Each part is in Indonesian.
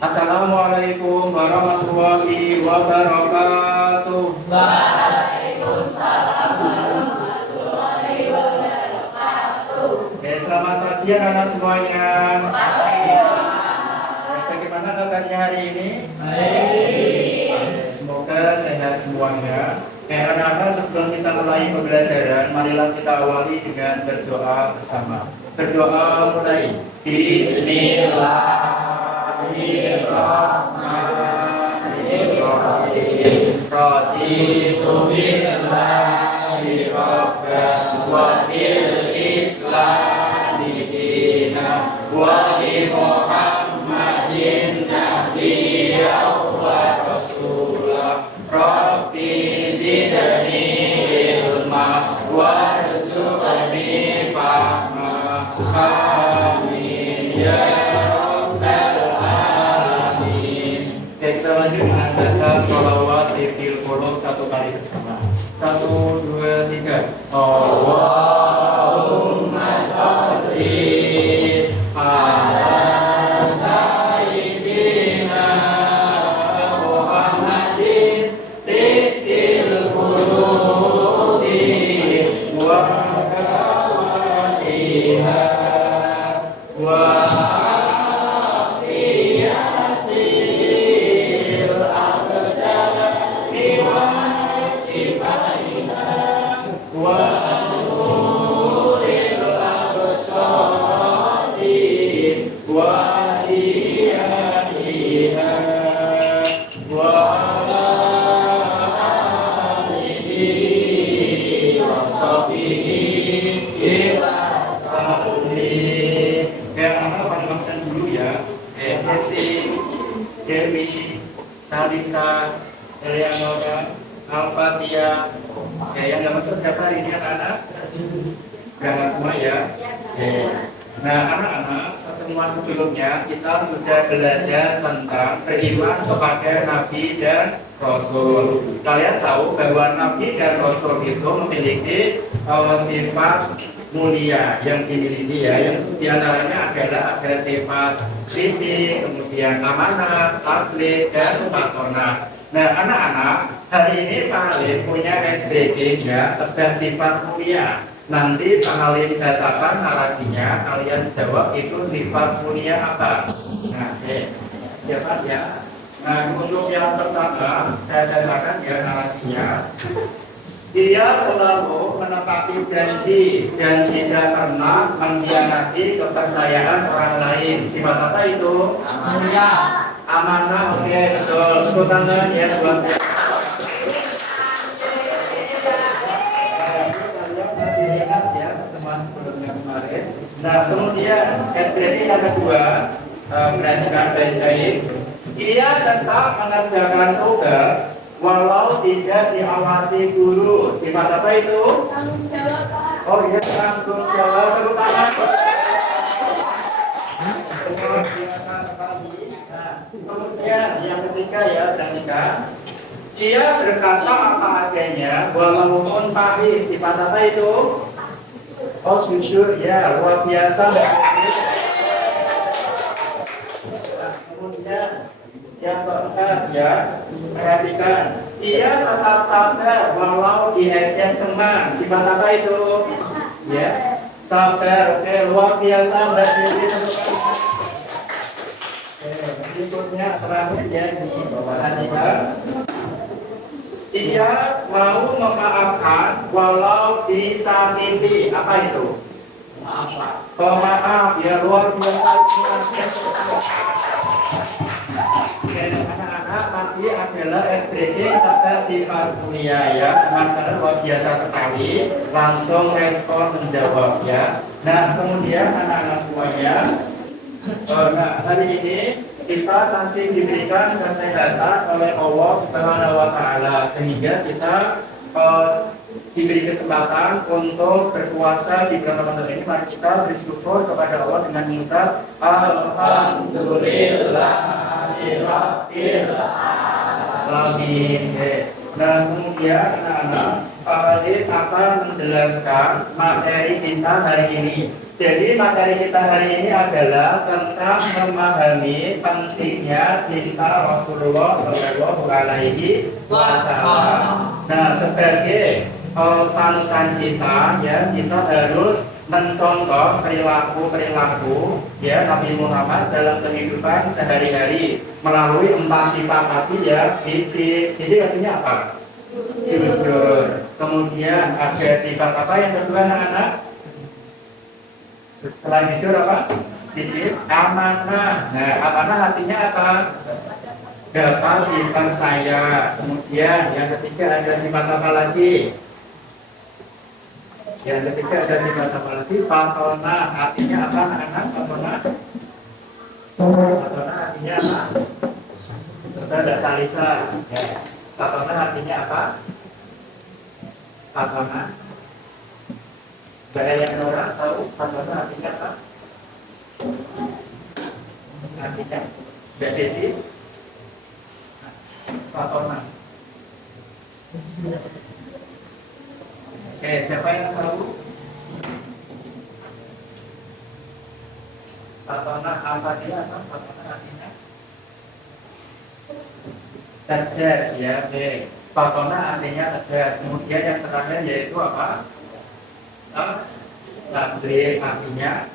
Assalamualaikum warahmatullahi wabarakatuh. Waalaikumsalam warahmatullahi wabarakatuh. Oke, selamat pagi anak semuanya. Bagaimana kabarnya hari ini? Baik. Semoga sehat semuanya. Anak-anak, sebelum kita mulai pembelajaran, marilah kita awali dengan berdoa bersama. Berdoa mulai. Bismillahirrahmanirrahim. Raditu billahi rabban wa bil islami dinan wa bi Muhammadin nabiyyan wa rasulah. Rabbi zidni ilma warzuqni fahma. Amin ya rabbal alamin. Oke, kita lanjut dengan baca sholawat tifil qulub satu kali bersama. 1, 2, 3. Allahumma sholli ala sayyidina Muhammadin tifil qulubi wa kawaliha wa afiyatil abdani wa sifaiha wa nuril absari wa iyaiha wa ala alihi wa sahbihi ila salih. Kayak apa pada maksan dulu ya. Desi, Dewi, Salisa, Eleonora, Alfatia. Yang nggak masuk siapa hari ini anak-anak? Nggak semua ya. Oke. Nah, anak-anak, pertemuan sebelumnya kita sudah belajar tentang beriman kepada Nabi dan Rasul. Kalian tahu bahwa Nabi dan Rasul itu memiliki sifat mulia yang dimiliki ya, yang diantaranya adalah ada sifat siddiq, kemudian amanah, tabligh, dan matonah. Nah, anak-anak, hari ini Pak Halim punya SBG ya, tentang sifat mulia. Nanti Pak Halim bacakan narasinya, kalian jawab itu sifat mulia apa. Nah, siapa ya? Nah, untuk yang pertama, saya bacakan ya narasinya. Dia selalu menepati janji dan tidak pernah mengkhianati kepercayaan orang lain. Sifat apa itu? Mulia. Amanah. Oke, betul. Tepuk tangan ya buat kalian masih ingat ya teman sebelumnya kemarin. Nah, kemudian SPD yang kedua, perhatikan baik-baik. Ia tetap mengerjakan tugas walau tidak diawasi guru. Sifat apa itu? Tanggung jawab. Oh iya, tanggung jawab. Tepuk tangan. Kemudian yang ketiga ya, perhatikan. Ia berkata apa adanya walaupun pahit. Sifat apa itu? Oh, jujur ya, luar biasa. Kemudian yang keempat ya, perhatikan. Ia tetap sabar walau diejek teman. Sifat apa itu? Ya, sabar. Oke, luar biasa Mbak Dewi. Berikutnya terakhir ya di bawahan ya. Ia mau memaafkan walau disakiti. Apa itu? Maaf, Pak. Pemaaf ya, luar biasa. Anak-anak tadi adalah SPG tentang sifat mulia ya, teman-teman luar biasa sekali, langsung respon menjawab ya. Nah, kemudian anak-anak semuanya, nah hari ini kita masih diberikan kesehatan oleh Allah Subhanahu wa Ta'ala, sehingga kita diberi kesempatan untuk berpuasa di bulan Ramadan ini. Mari kita bersyukur kepada Allah dengan mengucap Alhamdulillahirabbil alamin. Nah, kemudian anak-anak Pak Walid akan menjelaskan materi kita hari ini. Jadi materi kita hari ini adalah tentang memahami pentingnya cinta Rasulullah Shallallahu Alaihi Wasallam. Nah, sebagai panutan kita, ya kita harus mencontoh perilaku ya Nabi Muhammad dalam kehidupan sehari-hari melalui 4 sifat tadi ya. Sidik artinya apa? Jujur. Kemudian ada sifat apa yang kedua anak-anak? Selain jujur apa? Sidik, amanah. Nah, amanah artinya apa? Dapat dipercaya. Kemudian yang ketiga ada sifat apa lagi? Yang ketiga ada sifat apa lagi? Patona. Artinya apa anak-anak? Patona? Patona artinya apa? Sudah ada salisa. Ya. Patona artinya apa? Patona. Banyak yang orang tahu patona artinya apa? Artinya Mbak Desi? Patona. Siapa yang tahu? Patona apa dia? Patona artinya cerdas ya. Patona artinya cerdas. Kemudian yang terakhir yaitu apa? Tabligh artinya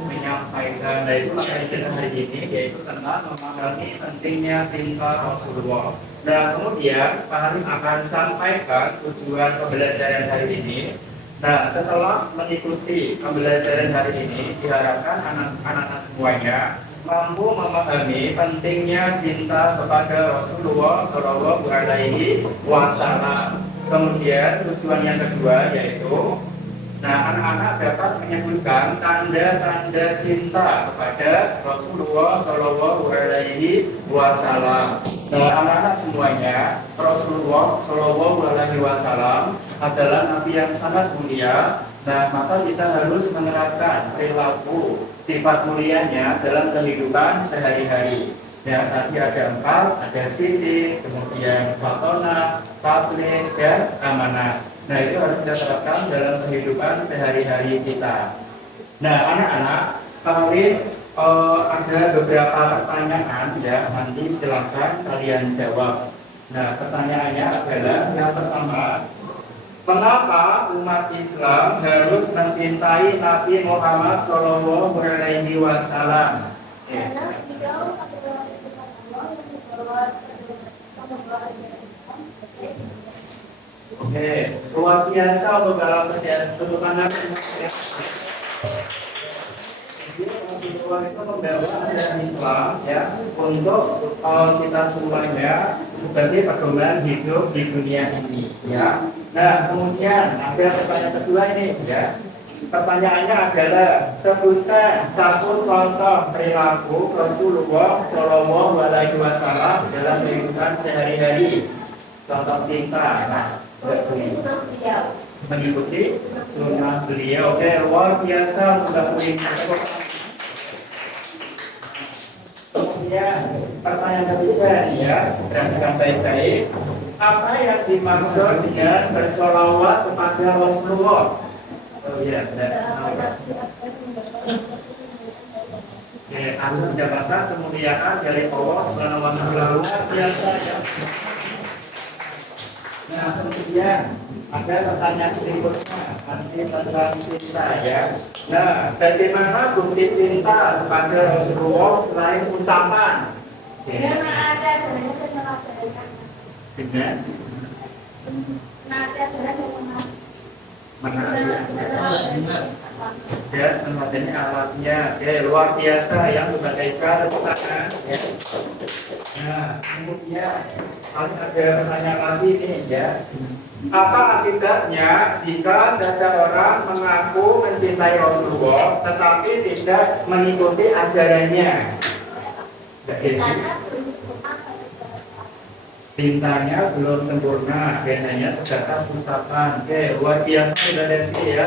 menyampaikan. Nah, itu materi kita hari ini yaitu tentang memahami pentingnya cinta Rasulullah. Nah, kemudian Pak Harim akan sampaikan tujuan pembelajaran hari ini. Nah, setelah mengikuti pembelajaran hari ini, diharapkan anak-anak semuanya mampu memahami pentingnya cinta kepada Rasulullah Shallallahu Alaihi Wasallam. Kemudian tujuan yang kedua yaitu, nah anak-anak dapat menyebutkan tanda-tanda cinta kepada Rasulullah Shallallahu Alaihi Wasallam. Nah anak-anak semuanya, Rasulullah Shallallahu Alaihi Wasallam adalah Nabi yang sangat mulia. Nah maka kita harus menerapkan perilaku sifat mulianya dalam kehidupan sehari-hari. Ya, tadi ada 4, ada sidik, kemudian patona, tabligh, dan amanah. Nah, itu harus kita terapkan dalam kehidupan sehari-hari kita. Nah, anak-anak, kali ada beberapa pertanyaan ya, nanti silakan kalian jawab. Nah, pertanyaannya adalah yang pertama, mengapa umat Islam harus mencintai Nabi Muhammad Shallallahu Alaihi Wasallam? Karena beliau adalah utusan Allah yang membawa Oke, luar biasa untuk dalam kerjaan tuntutan Rasulullah itu membawa ajaran Islam ya untuk kita semuanya sebagai pedoman hidup di dunia ini ya. Nah kemudian ada pertanyaan kedua ini ya. Pertanyaannya adalah sebutkan satu contoh perilaku Rasulullah Shallallahu Alaihi Wasallam dalam kehidupan sehari-hari. Contoh cinta. Nah, mengikuti sunnah beliau. Oke, luar biasa mengikuti. Kemudian pertanyaan ketiga ya, perhatikan baik-baik. Apa yang dimaksud dengan bersolawat kepada Rasulullah? Oh iya, aku mendapatkan kemuliaan dari Allah Subhanahu wa Ta'ala luar biasa ya. Nah, kemudian ada pertanyaan berikutnya, nanti tentang cinta ya. Nah, bagaimana bukti cinta kepada Rasulullah selain ucapan? Karena ada sebenarnya mengabaikan. Dengan Ada sebenarnya ya, tempatnya alatnya, luar biasa yang berbagai sekali tangan. Ya. Nah, kemudian ada pertanyaan lagi nih ya. Apa akibatnya jika seseorang mengaku mencintai Rasulullah tetapi tidak mengikuti ajarannya? Cintanya belum sempurna, hanya sebatas ucapan. Oke, luar biasa sudah Desi ya.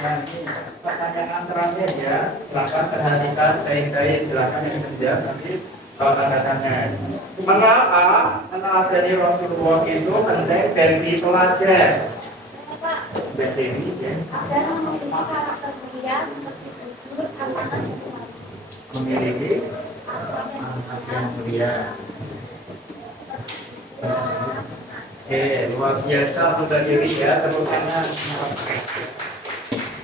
Nah, ini pertanyaan terakhir ya. Silakan perhatikan baik-baik, silakan yang sedang nanti tanda tangan. Mengapa meneladani Rasulullah itu penting bagi pelajar? Pak, Bagi ya. agar memiliki karakter mulia, seperti jujur, amanah, dan kuat. Memiliki akhlak yang mulia. Oke, luar biasa untuk diri ya, terutama.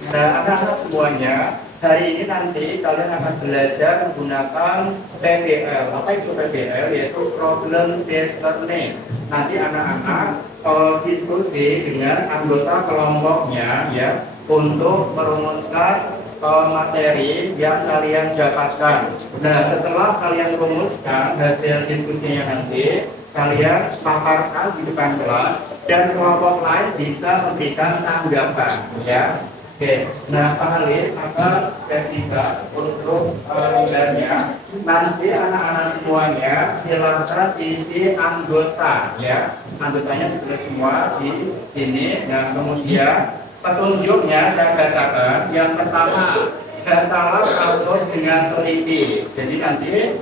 Nah, anak-anak semuanya, hari ini nanti kalian akan belajar menggunakan PBL. Apa itu PBL? Yaitu Problem Based Learning. Nanti anak-anak diskusi dengan anggota kelompoknya ya untuk merumuskan materi yang kalian dapatkan. Nah, setelah kalian rumuskan hasil diskusinya nanti, kalian paparkan di depan kelas dan kelompok lain bisa memberikan tanggapan ya. Oke, nah Pak Halil akan ketiga untuk lembarnya. Nanti anak-anak semuanya silakan isi anggota ya. Anggotanya ditulis semua di sini. Nah kemudian petunjuknya saya bacakan. Yang pertama, bacalah kasus dengan teliti. Jadi nanti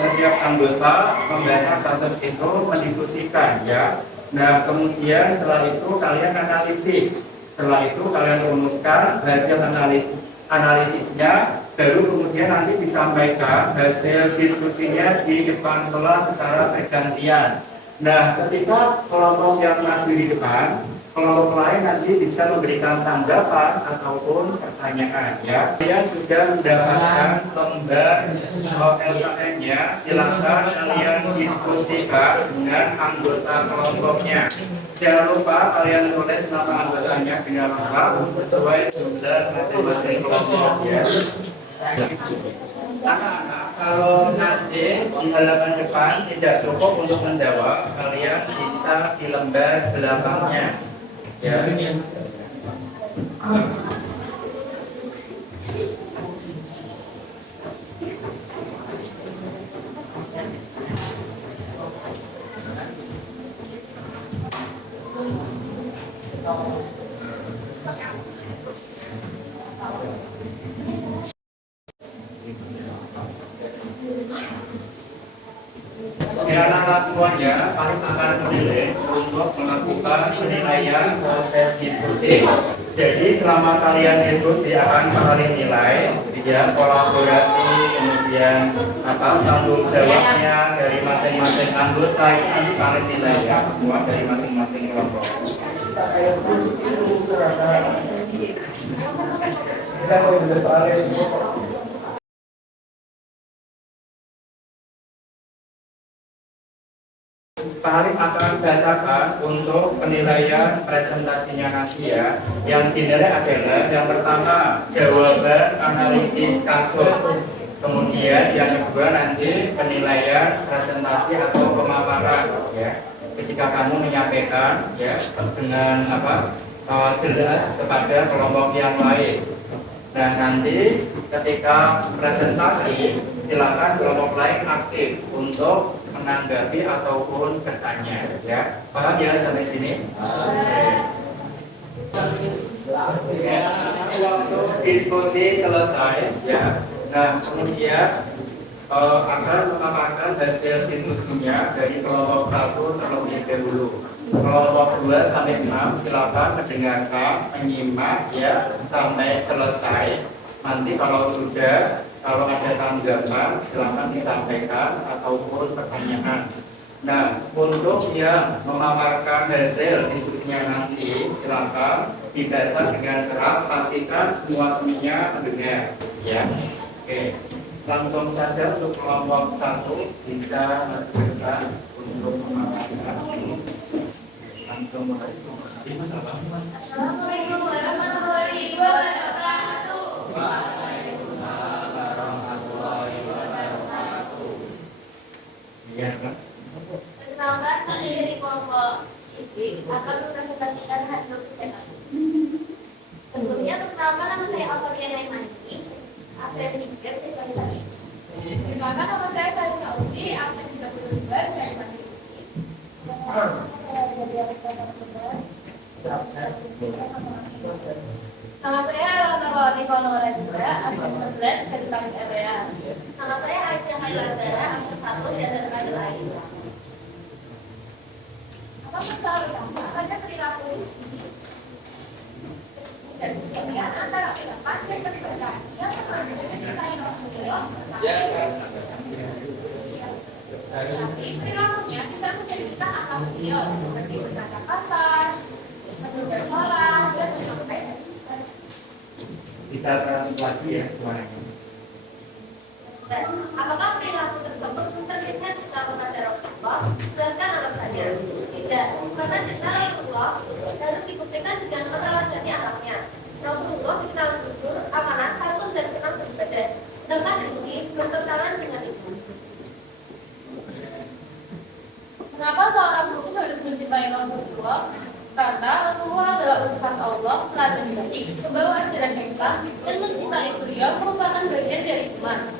setiap anggota membaca kasus itu mendiskusikan ya. Nah kemudian setelah itu kalian analisis. Setelah itu kalian rumuskan hasil analisisnya, baru kemudian nanti disampaikan hasil diskusinya di depan kelas secara bergantian. Nah, ketika kelompok yang maju di depan, kelompok lain nanti bisa memberikan tanggapan ataupun pertanyaan ya. Kalian sudah mendapatkan lembar LKM-nya, silakan kalian diskusikan dengan anggota kelompoknya. Jangan lupa kalian tulis nama anggotanya dengan lengkap sesuai jumlah masing-masing kelompok ya. Anak-anak, kalau nanti di halaman depan tidak cukup untuk menjawab, kalian bisa di lembar belakangnya. Ya. Anak-anak semuanya paling akan memilih untuk melakukan penilaian proses diskusi. Jadi selama kalian diskusi akan kalian nilai, ya kolaborasi, kemudian tanggung jawabnya dari masing-masing anggota itu nanti kalian nilai ya semua dari masing-masing kelompok. Pak Halim akan bacakan untuk penilaian presentasinya nanti ya. Yang dinilai adalah yang pertama jawaban analisis kasus, kemudian yang kedua nanti penilaian presentasi atau pemaparan ya. Ketika kamu menyampaikan ya dengan jelas kepada kelompok yang lain. Nah nanti ketika presentasi silakan kelompok lain aktif untuk menanggapi ataupun bertanya ya. Paham ya sampai sini? Waktu diskusi selesai ya. Nah kemudian akan memaparkan hasil diskusinya dari kelompok 1 terlebih dahulu. Kelompok 2 sampai 6 silakan mendengarkan, menyimak ya sampai selesai. Nanti kalau ada tanggapan silakan disampaikan ataupun pertanyaan. Nah, untuk yang memaparkan hasil diskusinya nanti silakan dibaca dengan keras, pastikan semua temannya mendengar ya. Oke. Langsung saja untuk kelompok 1 bisa masukkan untuk memaparkan. Langsung Assalamualaikum warahmatullahi wabarakatuh. Waalaikumsalam warahmatullahi wabarakatuh. Iya, Mas. Perkenalkan, kami dari kelompok Cidik akan mempresentasikan hasil kerja kami. Sebelumnya, perkenalkan nama saya Alfabia Naimani, absen 3, saya Bali. Perkenalkan nama saya Sari Saudi, absen 32, saya Bali. Nama saya Ronalwati Kolorendra, absen 11, Sekretaris Area. Nama saya Aisyah Kailandara, absen 1 dan dari lain. Apa masalah utama pada perilaku Rizky dan sesuaian antara ucapan dan perbuatan yang mengandung cintai Rasulullah, tapi perilakunya tidak menceritakan akhlak beliau seperti berkata kasar, menunda sholat, dan menyampaikan. Bisa keras lagi ya suaranya. Dan apakah perilaku tersebut terkait dengan kata Rasulullah? Jelaskan alasannya. Tidak, karena cerita Rasulullah lalu dibuktikan dengan keterwajannya akhlaknya. Rasulullah dikenal jujur, amanah, santun dan senang beribadah. Sedangkan Rizky bertentangan dengan itu. Kenapa seorang muslim harus mencintai Rasulullah? Karena Rasulullah adalah utusan Allah, teladan baik, pembawa ajaran syaitan, dan mencintai beliau merupakan bagian dari iman.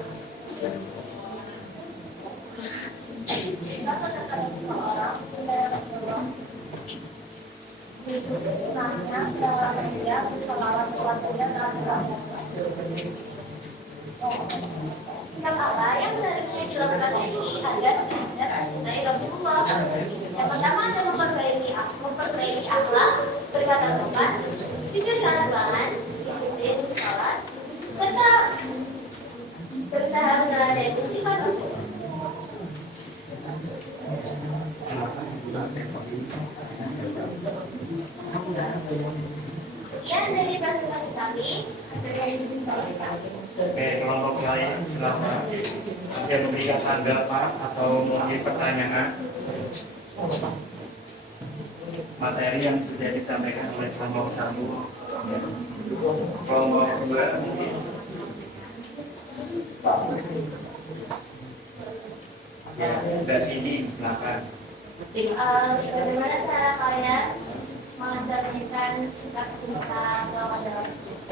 Jika terdapat seseorang mencintai Rasulullah, itu kesunahnya dalam dia berselawat keluarganya terhadap sikap apa yang seharusnya dilakukan Rizky agar tidak mencintai Rasulullah? Yang pertama adalah memperbaiki akhlak, berkata sopan, jujur saat bangan, disiplin sholat, serta berusaha meneladani sifat Rasulullah. Sekian dari presentasi kami. Oke, kelompok lain silakan yang memberikan tanggapan atau mungkin pertanyaan materi yang sudah disampaikan oleh kelompok 1, kelompok 2 mungkin. Dan ini silakan. Bagaimana cara kalian mengajarkan sikap cinta kepada Rasulullah?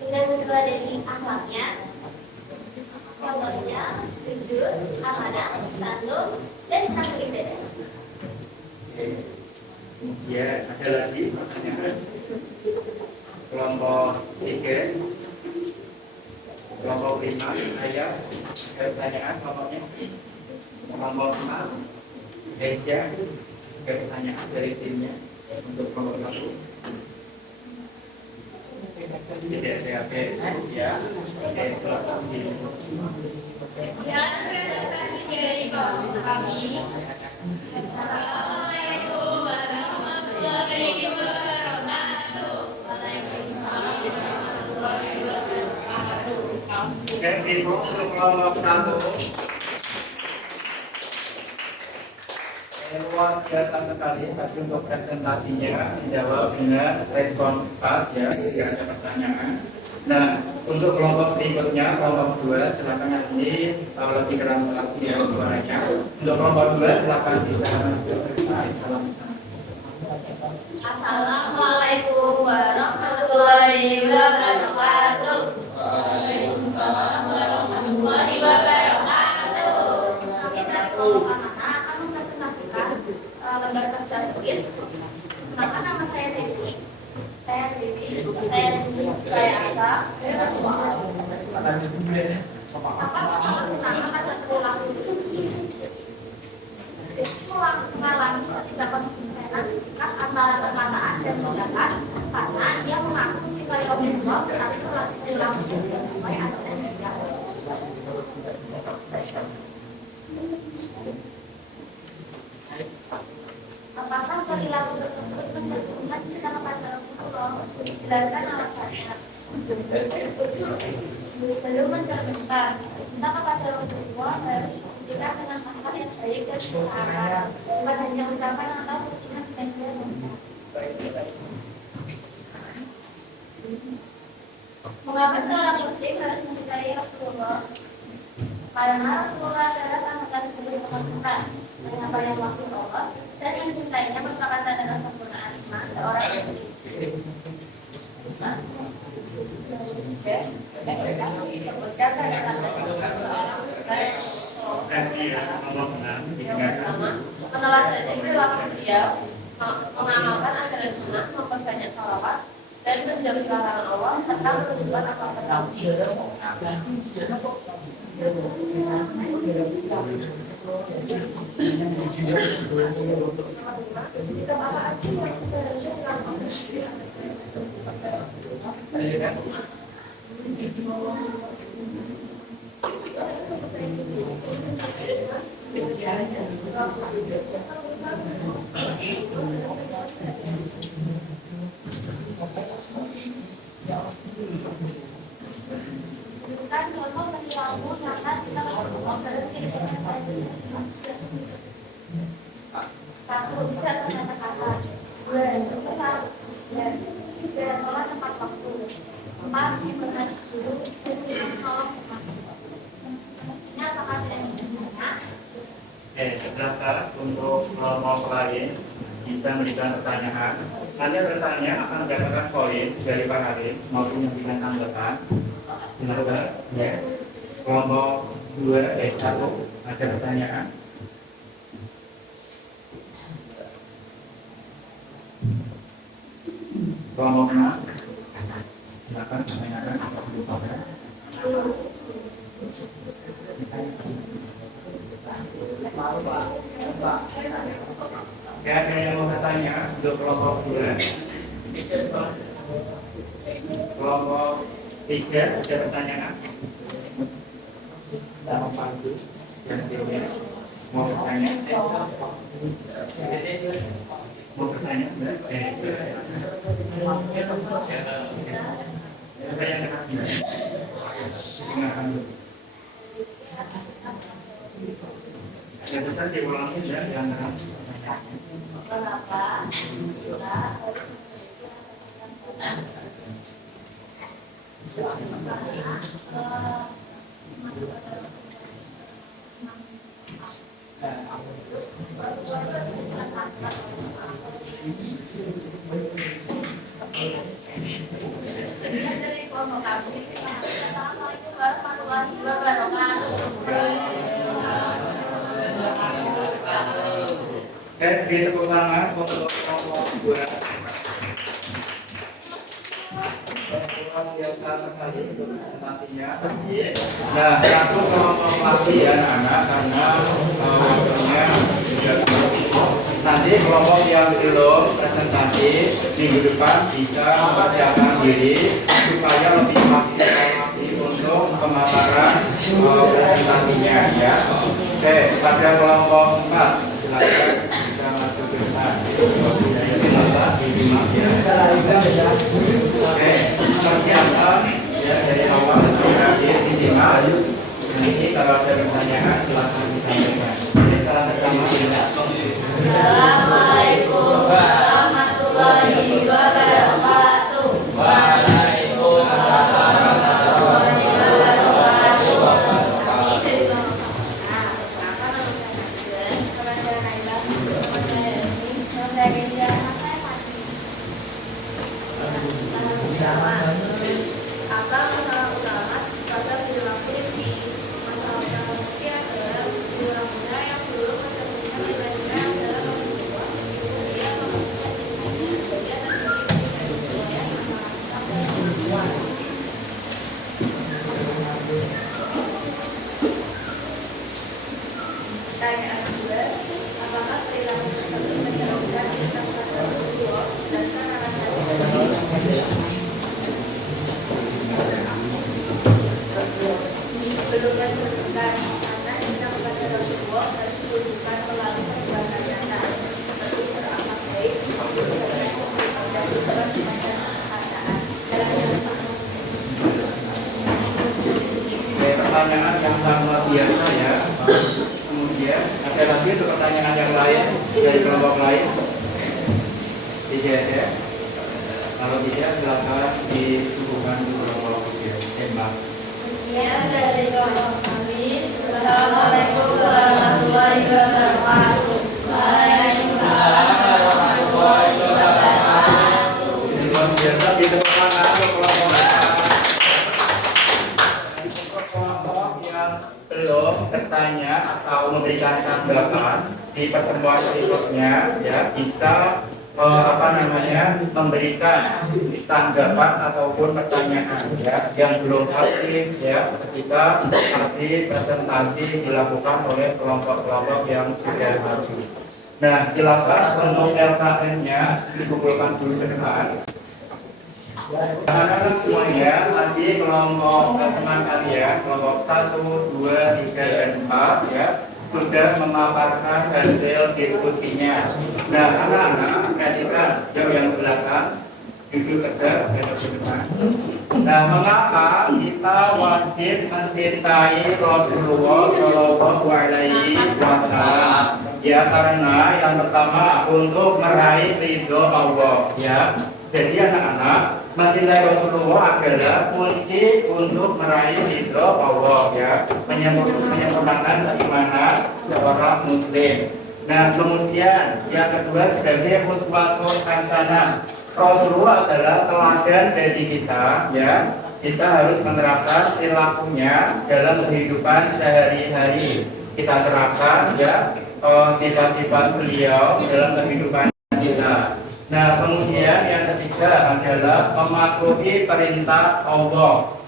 Dengan meneladani akhlaknya, contohnya jujur, amanah, santun, dan senang beribadah. Ya, ada lagi pertanyaan. Kelompok 3, kelompok 5, Ayas, ada pertanyaan kelompoknya. Kelompok 4, Aisyah, ada pertanyaan dari timnya untuk kelompok 1. Tidak ada apa ya. Oke, silakan. Sekian presentasi dari kelompok kami. Assalamualaikum warahmatullahi wabarakatuh. Waalaikumsalam warahmatullahi wabarakatuh. Oke, Ibu, untuk kelompok 1. Luar biasa sekali tadi untuk presentasinya, dijawab dengan respon cepat ya, tidak ada pertanyaan. Nah, untuk kelompok berikutnya, kelompok 2, silakan nanti lebih keras lagi ya suaranya. Untuk kelompok 2, silakan bisa salam. Assalamualaikum warahmatullahi wabarakatuh. Waalaikumsalam warahmatullahi wabarakatuh. Kita kelompok anak akan mempresentasikan lembar kerja rutin. Perkenalkan, nama saya Desi, saya Bibi, saya Nini, saya Asa, saya Tuhan. Apa masalah utama pada perilaku Rizky? Rizky mengalami ketidakkonsistenan sikap antara perkataan dan tindakan karena dia mengaku mencintai Rasulullah tetapi perilakunya tidak sesuai ajaran dia. Apakah perilaku tersebut mencerminkan cinta kepada Rasulullah? Jelaskan alasannya. Belum mencerminkan cinta kepada Rasulullah harus dibuktikan dengan hal yang baik dan benar, bukan hanya ucapan atau rutinan dan mengapa seorang muslim harus mencintai Rasulullah? Karena Rasulullah adalah panutan seluruh umat Islam, mengapa yang wakil Allah dan yang cintainya merupakan tanda kesempurnaan iman seorang muslim. Disebutkan pada seorang ya, Allah benar, didengarkan. Meneladani perilaku beliau, mengamalkan ajaran sunnah, memperbanyak sholawat, dan menjauhi larangan Allah serta menunjukkan akhlak tauhid. Bukan contoh perilaku karena kita berhenti satu tidak berkata kasar, dua berkata dan tiga sholat tepat waktu, empat berkata dulu dan lima menolong teman. Mestinya apakah tidak didengarkan? Silakan untuk kelompok lain bisa memberikan pertanyaan. Nanti bertanya akan mendapatkan poin dari Pak Harim maupun memberikan tanggapan. Silakan. Ya. Kelompok 2 1 ada pertanyaan. Kelompok 6 silakan pertanyaan. Ada yang mau bertanya untuk kelompok 2? Kelompok 3 ada pertanyaan? Yang ketiga mau bertanya? Mau bertanya? Siapa yang kasih? Dengarkan dulu. Ya, kita diulangi ya, yang Kenapa? Sekian dari kelompok kami. Assalamualaikum warahmatullahi wabarakatuh. di tepuk tangan untuk kelompok 2. Luar biasa sekali untuk presentasinya. Nah, satu kelompok lagi ya anak-anak karena waktunya sudah cukup. Nanti kelompok yang belum presentasi minggu depan bisa mempersiapkan diri supaya lebih maksimal lagi untuk pemaparan presentasinya ya. Oke, pada kelompok 4 silakan bisa masuk ke depan. Disimak ya. Oke, persiapan ya dari awal sampai akhir disimak. Nanti kalau ada pertanyaan silakan disampaikan. Kita bersama ya. Assalamualaikum warahmatullahi wabarakatuh. Waalaikumsalam warahmatullahi wabarakatuh. Apa masalah utama pada perilaku di masalah utama adalah perilaku muda yang belum mencerminkan nilai-nilai adalah kemudian pertanyaan kedua, apakah perilaku tersebut mencerminkan tentang Rasulullah berdasarkan alasan belum mencerminkan karena kita kepada Rasulullah harus ditunjukkan melalui perbuatan nyata seperti beramal baik dan juga semacam perkataan dalam yang sama. Pertanyaan yang sangat biasa ya. Kemudian ada lagi untuk pertanyaan yang lain dari kelompok lain? Tidak ada. Kalau tidak silakan dicukupkan di kelompok tembak. Ya, dari kelompok kami. Assalamualaikum warahmatullahi wabarakatuh. Waalaikumsalam warahmatullahi wabarakatuh. Luar biasa di depan untuk kelompok yang belum untuk bertanya atau memberikan tanggapan di pertemuan berikutnya, ya bisa memberikan tanggapan ataupun pertanyaan ya yang belum pasti ya ketika nanti presentasi dilakukan oleh kelompok-kelompok yang sudah maju. Nah, silakan untuk LKM-nya dikumpulkan dulu ke depan. Anak-anak semuanya, tadi kelompok teman kalian, kelompok 1, 2, 3, dan 4 ya, sudah memaparkan hasil diskusinya. Nah, anak-anak, perhatikan yang belakang, duduk tegak, hadap ke depan. Nah, mengapa kita wajib mencintai Rasulullah Shallallahu Alaihi Wasallam? Ya, karena yang pertama untuk meraih ridho Allah. Ya, jadi anak-anak, mencintai Rasulullah adalah kunci untuk meraih ridho Allah ya, menyempurnakan keimanan seorang muslim. Nah, kemudian yang kedua sebagai uswatun hasanah. Rasulullah adalah teladan bagi kita ya. Kita harus menerapkan perilakunya dalam kehidupan sehari-hari. Kita terapkan ya sifat-sifat beliau dalam kehidupan kita. Nah, kemudian yang ketiga adalah mematuhi perintah Allah.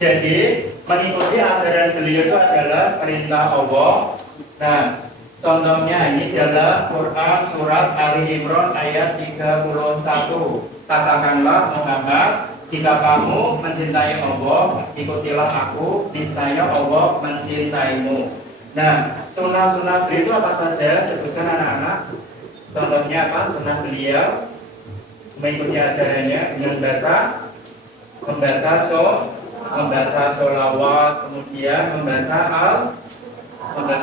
Jadi, mengikuti ajaran beliau itu adalah perintah Allah. Nah, contohnya ini adalah Quran surat Ali Imran ayat 31. Katakanlah Muhammad, jika kamu mencintai Allah, ikutilah aku, niscaya Allah mencintaimu. Nah, sunnah-sunnah beliau itu apa saja? Sebutkan anak-anak. Contohnya apa? Sunnah beliau mengikuti ajarannya dengan membaca sholawat, kemudian membaca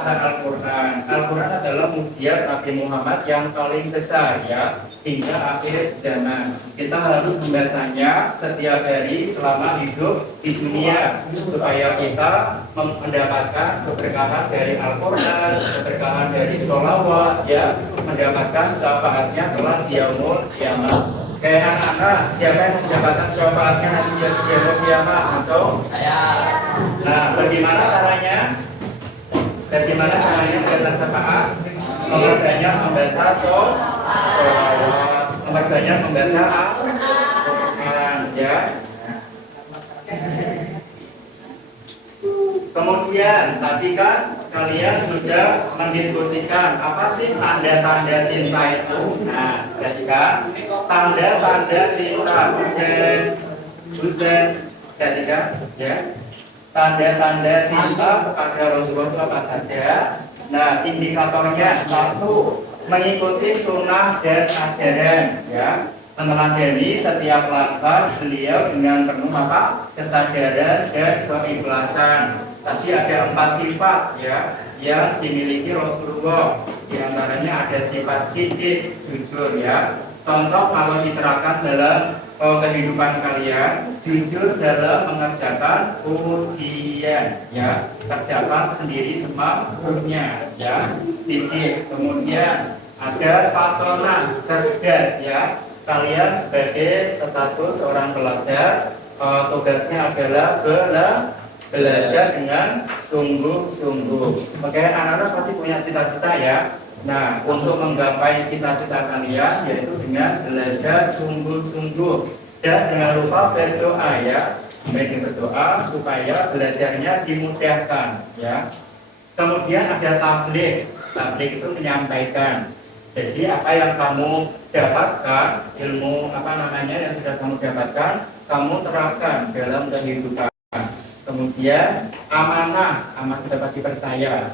Al-Quran. Al-Quran adalah mukjizat Nabi Muhammad yang paling besar ya hingga akhir zaman. Kita harus membacanya setiap hari selama hidup di dunia supaya kita mendapatkan keberkahan dari Al-Quran, keberkahan dari sholawat ya, mendapatkan syafaatnya kelak di yaumul kiamat. Kayak anak-anak, siapa yang mendapatkan syafaatnya nanti di yaumul kiamat? Langsung? Nah, bagaimana caranya? Bagaimana caranya mendapatkan syafaat? Memperbanyak membaca sholawat, memperbanyak membaca Al-Quran ya. Kemudian tadi kan kalian sudah mendiskusikan apa sih tanda-tanda cinta itu. Nah, perhatikan tanda-tanda cinta. Husen, perhatikan ya. Tanda-tanda cinta kepada Rasulullah itu apa saja? Nah, indikatornya satu, mengikuti sunnah dan ajaran ya, meneladani setiap langkah beliau dengan penuh kesadaran dan keikhlasan. Tadi ada 4 sifat ya yang dimiliki Rasulullah. Di antaranya ada sifat siddiq, jujur ya. Contoh kalau diterapkan dalam kehidupan kalian, jujur dalam mengerjakan ujian ya, kerjakan sendiri semampunya ya, siddiq. Kemudian ada patronah, cerdas ya. Kalian sebagai status seorang pelajar, tugasnya adalah belajar dengan sungguh-sungguh. Oke, anak-anak pasti punya cita-cita ya. Nah, untuk menggapai cita-cita kalian yaitu dengan belajar sungguh-sungguh. Dan jangan lupa berdoa ya. Baik berdoa supaya belajarnya dimudahkan ya. Kemudian ada tabligh. Tabligh itu menyampaikan. Jadi apa yang kamu dapatkan, ilmu yang sudah kamu dapatkan, kamu terapkan dalam kehidupan. Kemudian amanah dapat dipercaya.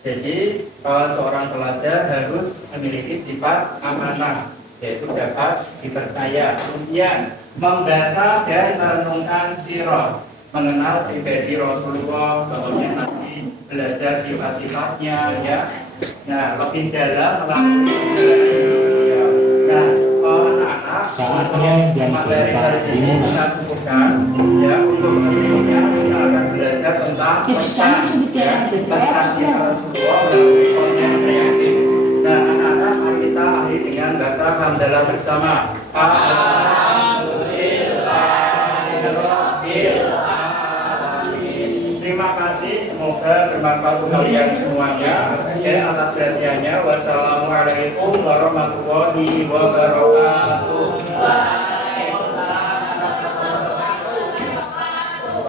Jadi seorang pelajar harus memiliki sifat amanah, yaitu dapat dipercaya. Kemudian membaca dan merenungkan sirah, mengenal pribadi Rasulullah, contohnya tadi belajar sifat-sifatnya ya. Nah, lebih dalam melalui beliau. Nah, anak-anak saatnya jam materi hari ini kita cukupkan ya. Untuk berikutnya kita akan belajar tentang pesan ya, pesan cinta Rasulullah melalui konten kreatif. Nah, anak-anak mari kita akhiri dengan baca hamdalah bersama. Alhamdulillahirabbil alamin. Terima Terima kasih, semoga bermanfaat untuk kalian semuanya. Ya, atas perhatiannya. Wassalamualaikum warahmatullahi wabarakatuh.